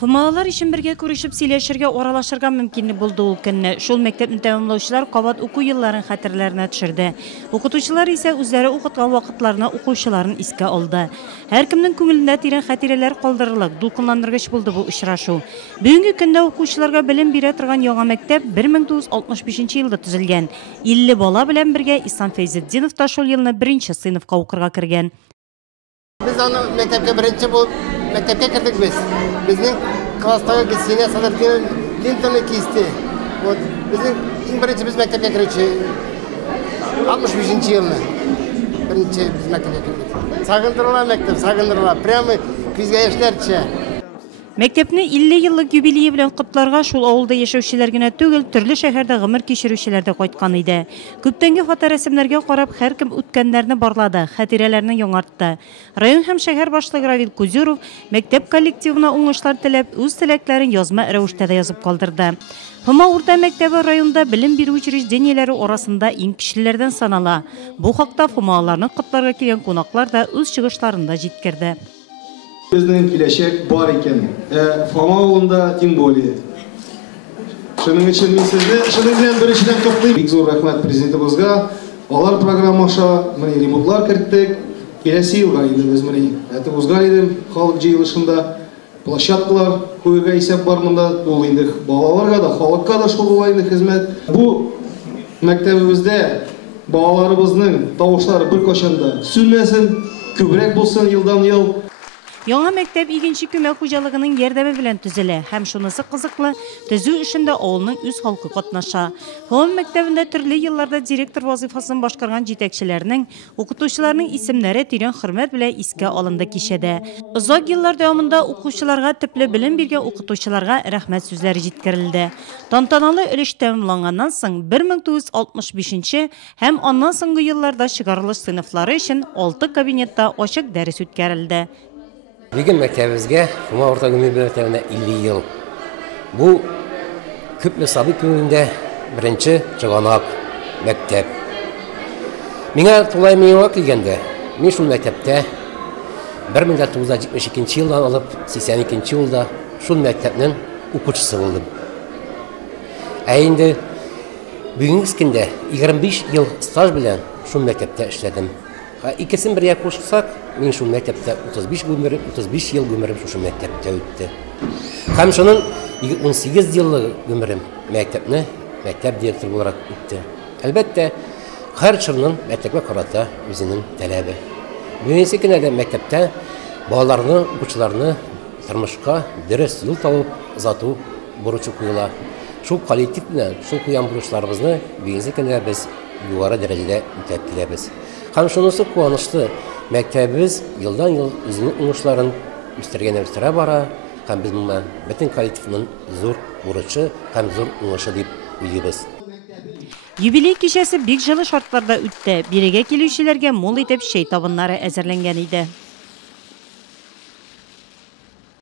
Фумалар ишин бирге күрешип сөйлеширге оралашырга мөмкинлик булды ул көнне. Шул мәктәпне тәмамлаучылар кабат уку елларын хәтерләренә төшерде. Укытучылар исә үзләре укыткан вакытларына укучыларын искә алды. Һәр кемнең күңелендә тирән хатирәләр калдырырлык, дулкынландыргыч булды бу очрашу. Бүгенге көндә укучыларга белем бирә торган яңа мәктәп 1965 елда төзелгән. 50 бала белән бергә Ислам Фәйзетдинов та шул елны 1нче сыйныфка укырга кергән. Biz onu mektepte birinci bu mektepte girdik biz. Bizim klasta gittiğine Sadat Clinton'u kesti. Bizim birinci biz mektepte girdik. 65. yılını. Birinci biz mektepte girdik. Sagındırılan mektep, sagındırılan. Prямо күзгә яшьләрчә. Мәктәпне 50 еллык юбилее белән котларга шул авылда яшәүчеләр генә түгел, төрле шәһәрдә гомер кичерүчеләр дә кайткан иде. Күптәнге фоторәсемнәргә карап, һәркем үткәннәрне барлады, хатирәләрне яңартты. Район һәм шәһәр башлыгы Равил Кузюров мәктәп коллективына уңышлар теләп, үз теләкләрен язма рәвештә дә язып калдырды. Хума урта мәктәбе районда белем бирү учреждениеләре арасында иң көчлеләрдән санала. Бу хакта фумаларны котларга килгән кунаклар да үз чыгышларында җиткерде. Bizden kileşek var iken, Fama oğlunda tüm bolye. Şunun için ben sizde, şunun bilen birisinden toplayayım. Big zor rahmet prezidentimizga, alar programmaşa, remontlar kirittik. Kelesi yılga indi biz meni. Uzgar edim, halk jıyılışında, площадкалар koyuga isep barmında dolu indik. Bağalarga da, halkka da şol olayındık hizmet. Bu mektebimizde bağalarımızın tavuşları bir koşanda sünmesin, kübrek bulsun yıldan yıl. Яңа мәктәп игенче күмәк хуҗалыгының ярдәме белән төзелә һәм шунысы кызыклы, төзү эшендә авылның үз халкы катнаша. Һәм мәктәбендә төрле елларда директор вазифасын башкарган җитәкчеләрнең, укытучыларның исемнәре тирән хөрмәт белән искә алынды кичәдә. Озак еллар дәвамында укучыларга төпле белем биргән укытучыларга рәхмәт сүзләре җиткерелде. Тантаналы өлеш тәмамланганнан соң 1965 һәм аннан соңгы елларда чыгарылыш сыйныфлары өчен 6 кабинетта ачык дәрес үткәрелде. Bugün məktəbimizə Fuma Orta Ümumi Məktəbində 50 yıl. Bu küp sabit günündə birinci çıqanaq məktəb. Mənə tulay mənə gəlgəndə, mən şu məktəbdə 1972 yıldan alıb 82 yılda şu məktəbinin oxucusu oldum. İndi bugünkü gündə 25 yıl staj bilən şu məktəbdə işlədim. İkisini bir yak koşsak, ben şu mektepte 35 yıl ömrüm şu mektepte öttü. Hem şunun 18 yıllık ömrüm mektep direktörü olarak öttü. Elbette her çılının mektebe karata özünün tələbi. Bugünkü günde mektepte bağlarını, okuçlarını tırmışka dürüst yol tavıp uzatı buruçu kuyula. Şu kolektifle, şu kuyan buruşlarımızı bugünkü günde biz yuvarı derecede ötetilebiz. Hem şunusu kuanışlı, mektebimiz yıldan yıl özünün uğuşların üstüne bara, hem biz bununla bütün kolektifinin zor buruçu, hem zor uğuşu deyip biliyoruz. Юбилей кичәсе бик җылы шартларда үтте. Бирегә килүчеләргә мул итеп чәй табыннары әзерләнгән иде.